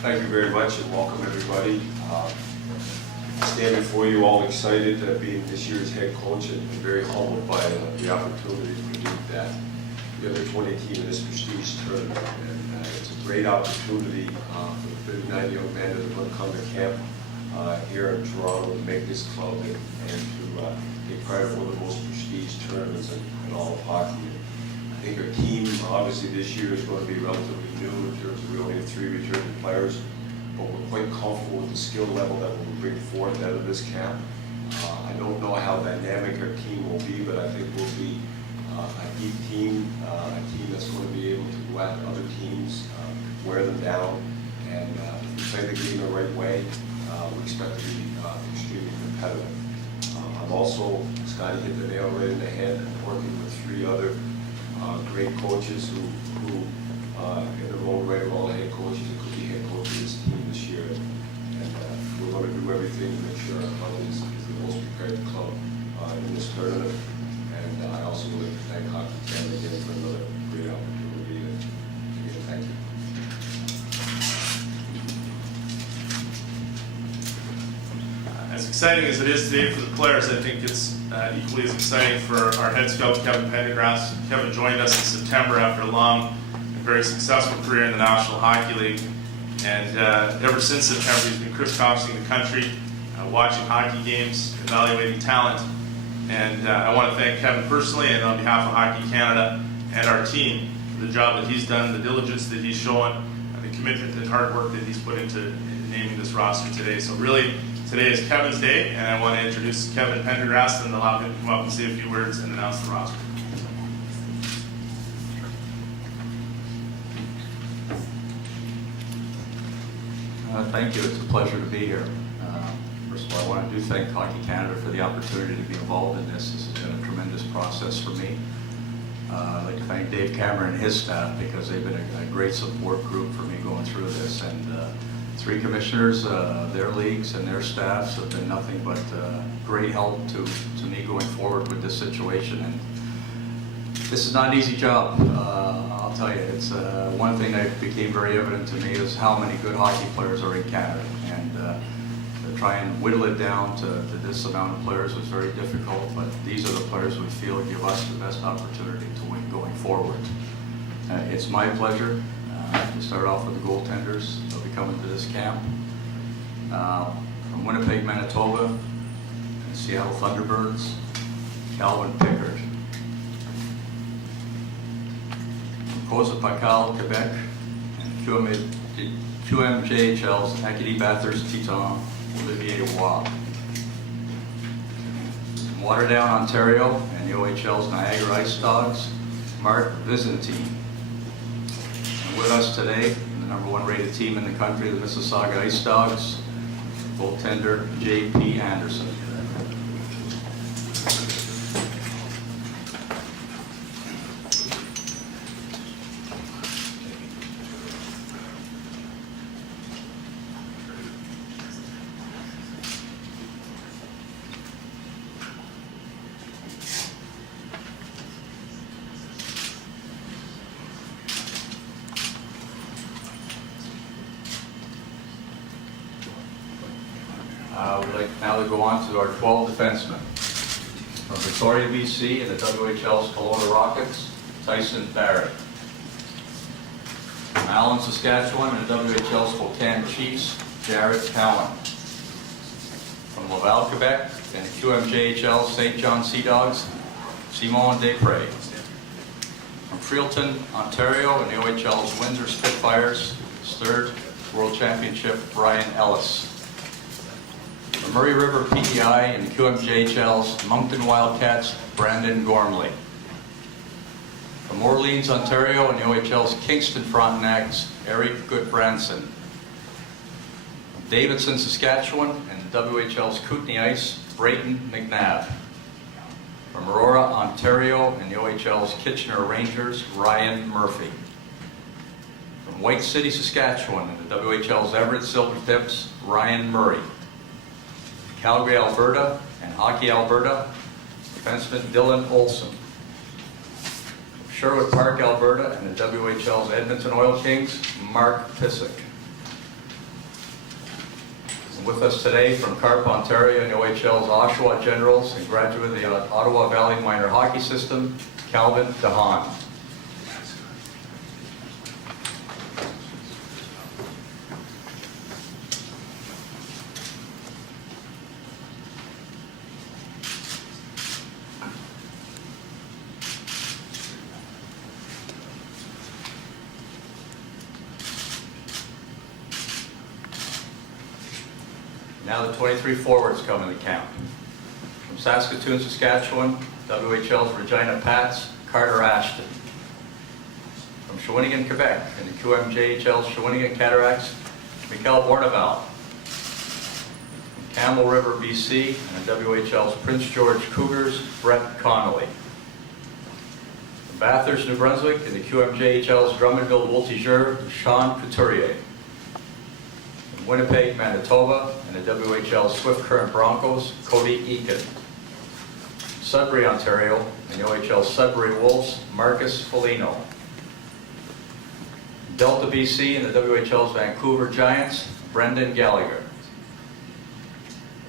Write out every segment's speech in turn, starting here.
Thank you very much and welcome everybody. Stand before you all excited being this year's head coach and very humbled by the opportunity to lead the other 20 team in this prestige tournament. And it's a great opportunity for the 39 young men that are going to come to camp here in Toronto to make this club and to take part in one of the most prestige tournaments in all of hockey. I think our team, obviously this year, is going to be relatively new in terms of we only have 3 returning players, but we're quite comfortable with the skill level that we'll bring forth out of this camp. I don't know how dynamic our team will be, but I think we'll be a deep team, a team that's going to be able to go at other teams, wear them down, and if we play the game the right way, we expect to be extremely competitive. I'm also, Scotty hit the nail right in the head, working with 3 other great coaches who in their own right are all head coaches and could be head coaches of this team this year. And we're going to do everything to make sure our club is the most prepared club in this tournament. And I also would like to thank Hockey Canada again for another great opportunity. And again, thank you. As exciting as it is today for the players, I think it's equally as exciting for our head scout, Kevin Pendergrass. Kevin joined us in September after a long and very successful career in the National Hockey League. And ever since September, he's been crisscrossing the country, watching hockey games, evaluating talent. And I want to thank Kevin personally and on behalf of Hockey Canada and our team for the job that he's done, the diligence that he's shown, and the commitment and hard work that he's put into naming this roster today. So really, today is Kevin's day, and I want to introduce Kevin Pendergrass and allow him to come up and say a few words and announce the roster. Thank you. It's a pleasure to be here. First of all, I want to thank Hockey Canada for the opportunity to be involved in this. This has been a tremendous process for me. I'd like to thank Dave Cameron and his staff because they've been a great support group for me going through this. And 3 commissioners, their leagues and their staffs have been nothing but great help to me going forward with this situation. And this is not an easy job. I'll tell you, it's one thing that became very evident to me is how many good hockey players are in Canada. And to try and whittle it down to this amount of players was very difficult, but these are the players we feel give us the best opportunity to win going forward. It's my pleasure to start off with the goaltenders. They'll be coming to this camp. From Winnipeg, Manitoba, and Seattle Thunderbirds, Calvin Pickard. From Cozapacal, Quebec, and QMJHL's Acadie Bathurst Titan, Olivier Roy. From Waterdown, Ontario, and the OHL's Niagara Ice Dogs, Mark Byzantine. With us today, the #1 rated team in the country, the Mississauga Ice Dogs, goaltender J.P. Anderson. We'd like now to go on to our 12 defensemen. From Victoria, BC, and the WHL's Kelowna Rockets, Tyson Barrett. From Allen, Saskatchewan, and the WHL's Spokane Chiefs, Jared Cowan. From Laval, Quebec, and the QMJHL's St. John Sea Dogs, Simon Desprez. From Freelton, Ontario, and the OHL's Windsor Spitfires, his 3rd World Championship, Brian Ellis. From Murray River PEI and QMJHL's Moncton Wildcats, Brandon Gormley. From Orleans, Ontario, and the OHL's Kingston Frontenac's, Eric Goodbranson. From Davidson, Saskatchewan, and the WHL's Kootenay Ice, Brayton McNabb. From Aurora, Ontario, and the OHL's Kitchener Rangers, Ryan Murphy. From White City, Saskatchewan, and the WHL's Everett Silvertips, Ryan Murray. Calgary, Alberta, and Hockey Alberta, defenseman Dylan Olson. Sherwood Park, Alberta, and the WHL's Edmonton Oil Kings, Mark Pissick. And with us today from Carp, Ontario, and OHL's Oshawa Generals and graduate of the Ottawa Valley Minor Hockey System, Calvin DeHaan. Now the 23 forwards come in the count. From Saskatoon, Saskatchewan, WHL's Regina Pats, Carter Ashton. From Shawinigan, Quebec, in the QMJHL's Shawinigan Cataracts, Mikel Bourneval. From Camel River, BC, and the WHL's Prince George Cougars, Brett Connolly. From Bathurst, New Brunswick, in the QMJHL's Drummondville Voltigeur, Sean Couturier. Winnipeg, Manitoba, and the WHL Swift Current Broncos, Cody Eakin. Sudbury, Ontario, and the OHL Sudbury Wolves, Marcus Foligno. Delta, BC, and the WHL's Vancouver Giants, Brendan Gallagher.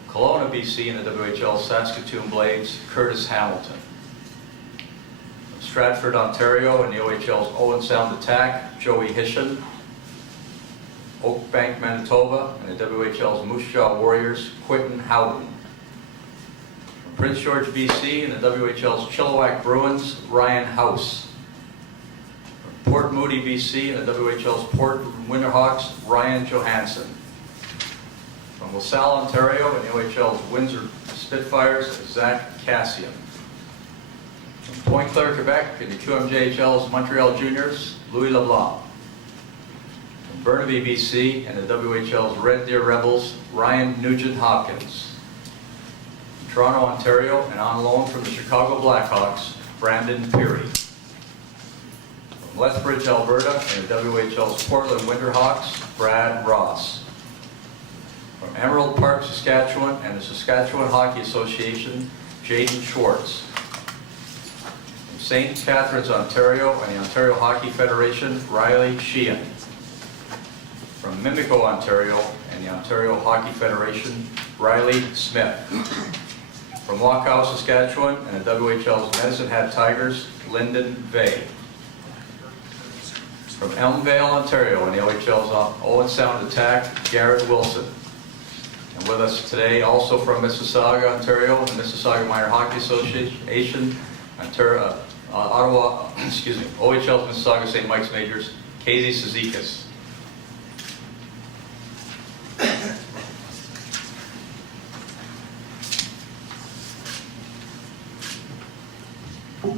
Kelowna, BC, and the WHL Saskatoon Blades, Curtis Hamilton. Stratford, Ontario, and the OHL's Owen Sound Attack, Joey Hishen. Oakbank, Manitoba, and the WHL's Moose Jaw Warriors, Quinton Howden. From Prince George, BC, and the WHL's Chilliwack Bruins, Ryan House. From Port Moody, BC, and the WHL's Port Winterhawks, Ryan Johansson. From LaSalle, Ontario, and the OHL's Windsor Spitfires, Zach Cassian. From Pointe Claire, Quebec, and the QMJHL's Montreal Juniors, Louis LeBlanc. Burnaby, BC, and the WHL's Red Deer Rebels, Ryan Nugent-Hopkins. Toronto, Ontario, and on loan from the Chicago Blackhawks, Brandon Peary. From Lethbridge, Alberta, and the WHL's Portland Winterhawks, Brad Ross. From Emerald Park, Saskatchewan, and the Saskatchewan Hockey Association, Jaden Schwartz. From St. Catharines, Ontario, and the Ontario Hockey Federation, Riley Sheehan. From Mimico, Ontario, and the Ontario Hockey Federation, Riley Smith. From Wachau, Saskatchewan, and the WHL's Medicine Hat Tigers, Lyndon Vey. From Elmvale, Ontario, and the OHL's Owen Sound Attack, Garrett Wilson. And with us today, also from Mississauga, Ontario, and Mississauga Minor Hockey Association, Ottawa, OHL's Mississauga St. Mike's Majors, Casey Cizikas. Cool.